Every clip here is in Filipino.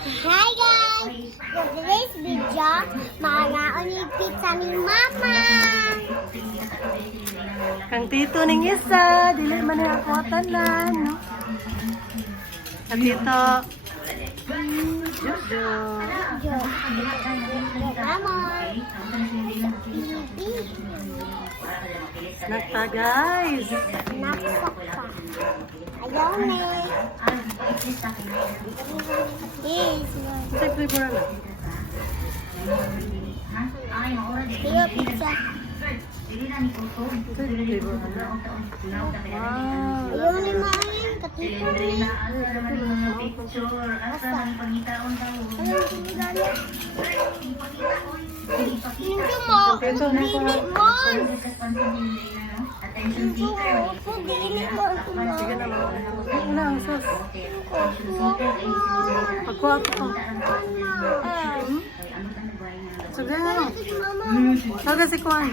Hi guys! For today's video, makanaon yung pizza ni Mama! Kang tito ning isa, dili man ni ako tanan, no? Kang tito. Jojo. Ramon! Nakta guys. Naksak pa. Ayaw na. Yes, Sa flavor na. Iyo pizza. Flavor na. Wow. Ayaw na maayang katito rin. Hindi mo. Ito na ko. Dili mo. Hindi mo. Dili mo. Sige na mo. Una ang sus. Pagkuha ko. Sige na. Taga si Kwan.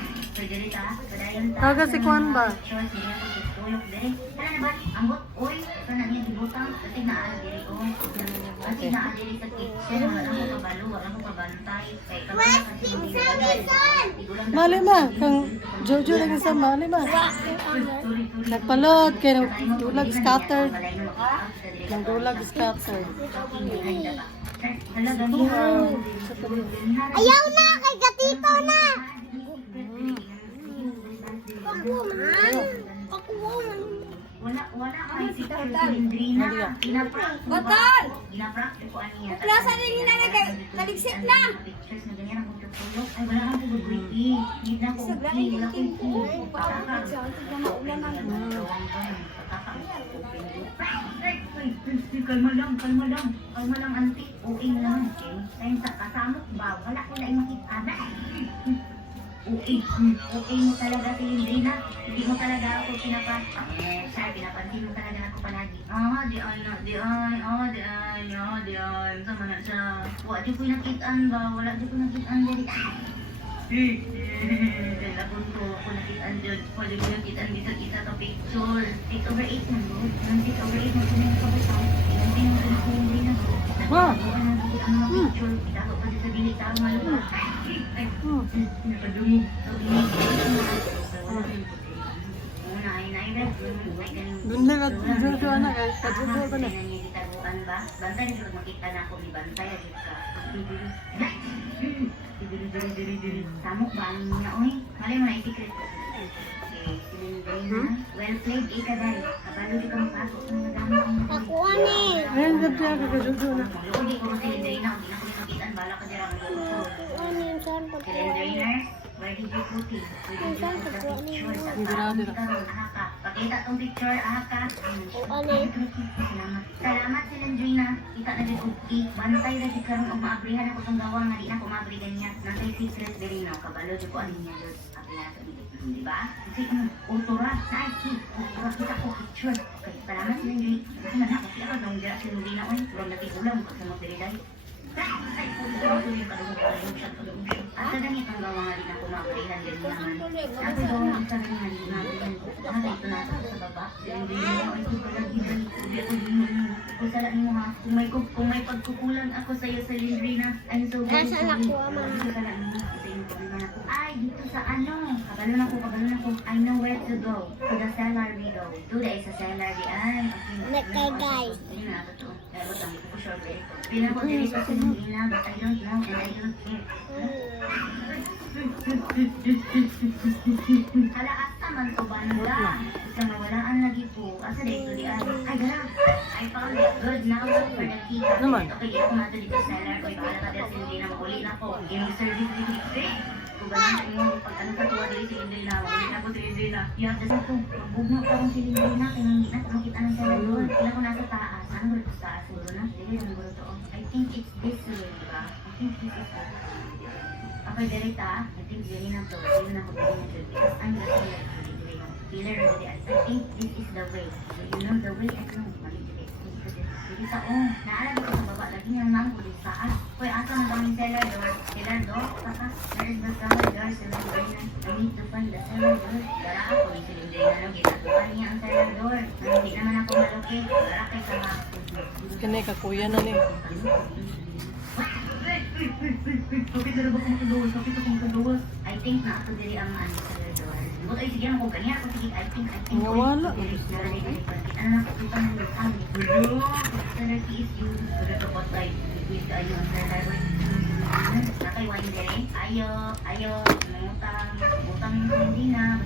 Taga si Kwan ba? Mali ma, kang Jojo lagi sa mali ma. Nagpalot kay dulag scattered. Nang dulag scattered. Ayaw na. Kay katito na. Pakuman. Pakuman. Wala kay si Cilindrina. Botol! Ginapraktik ko aniya. Plaza na yung nanay kay taligsik na! Pictures na ganyan akong tutulog. Ay, wala kang pag-breathe. Need na kong breathe. Wala kong kalma lang, kalma lang. Kalma lang, auntie. Okay lang. Kaya sa kasamok ba? Wala ko na yung makita. Okay mo talaga, Cilindrina. Hindi mo talaga ako pinapansin mo talaga ako palagi. Di ay. Sama na siya. Wala di ko nakitaan ba? Wala di ko nakitaan dyan. Lagon ko ako nakitaan dyan. Wala di ko nakitaan dito kita ka picture. 8/8 na mo. 8/8 na kung may kabutang. Hindi mo na Cilindrina. Wow. Ang mga picture. Itago pa sa dili tao malupa. Nakadumi. Dunle ba Jojo na kay Jojo ba na? Bantay na sila makita na ako ni Bantay at ka. Samok ba ang niya oy? Malay mo na i-secret. Well played, ika dahil. Kabalo di ka mapasok ng nagamit ang Pakuan eh. Ayun gabya kay Jojo na. Hindi ko masilindrin na. Hindi na ko makitaan. Bala ka dira. Pakuan eh. Saan pakuan? Cylinder, where did you put it? Pakita tong picture, ahaka. Pakuan eh. Salamat Cilindrina. Kita na din okay. Bantay na di karon og maabrihan ako tong gawang nga di na ko maabri ganyan. Nasay secret diri na kabalo di ko ani niya dos. Abrihan sa di ba? Kasi utura, Nike, utura kita ko picture. Okay, salamat Cilindrina. Kasi man ako sila ka dong dira Cilindrina oy. Turong natigulang ko sa mga diri dai. Ay, utura ko yung kadung at sa ganit ang gawa nga din ako maabrihan din naman. Ako gawa sa ganit nga din maabrihan ko. Ano ito nasa sa baba? Cilindrina mo ay kukulagi din. Kusala mo ha. Kung may pagkukulang ako sa iyo sa Cilindrina, I'm so very Nasaan sorry. ako, Mama? Kusala mo sa iyo pagkukulang ako. Ay, dito sa ano? Kabalon ako. I know where to go. To the cellar we go. Today is a cellar we ay. Nakay guys. Ayun na, totoo. Kaya ko lang, ko sure ba ito. Pila ko diri sa Cilindrina, but I don't know and I don't care. Hala asa man to banda. Isa mawalaan lagi po. Asa dito di ay. Ay gara. I found it good now for the key. Naman. Okay, ako na to dito seller ko. Bahala ka dito hindi na mauli na ko. Yung service dito. Kung ganun mo pag ano ka tuwa dito hindi na mauli na ko hindi na. Yung dasa ko. Magbugno ka kung hindi na kaya hindi na makita ng seller doon. Kailan ko nasa taas. Ano ba ito sa taas ulo na? Dili lang ko to. I think it's this way, diba? I think this is it. Okay, direta. I think yun na to. Yun na ko bilhin na dito. Because I'm the seller. Dealer mo di. I think this is the way. So you know the way. I know. Maliit. Hindi sa naalala ko sa baba. Lagi nga naman ko dito taas. Uy, asa na kami seller door? Seller door? Saka, where is the seller door? Seller door na. I need to find the seller door. Gara ako. Isilindray na lang. Ginagawa niya ang seller door. Hindi naman ako malaki. Gara kay sama. ni, kakuya na ni. Kapit na ba kung makagawas? Kapit ako makagawas. I think na ako dili ang ano sa door. But ay sige mo kung kanya ako sige. I think. Nawala. Ano na po ito ng lukang. Hello. Therapy is you. Wala ka po tayo. With ayun. Nakay wine dere. Ayo. Utang. Utang hindi na.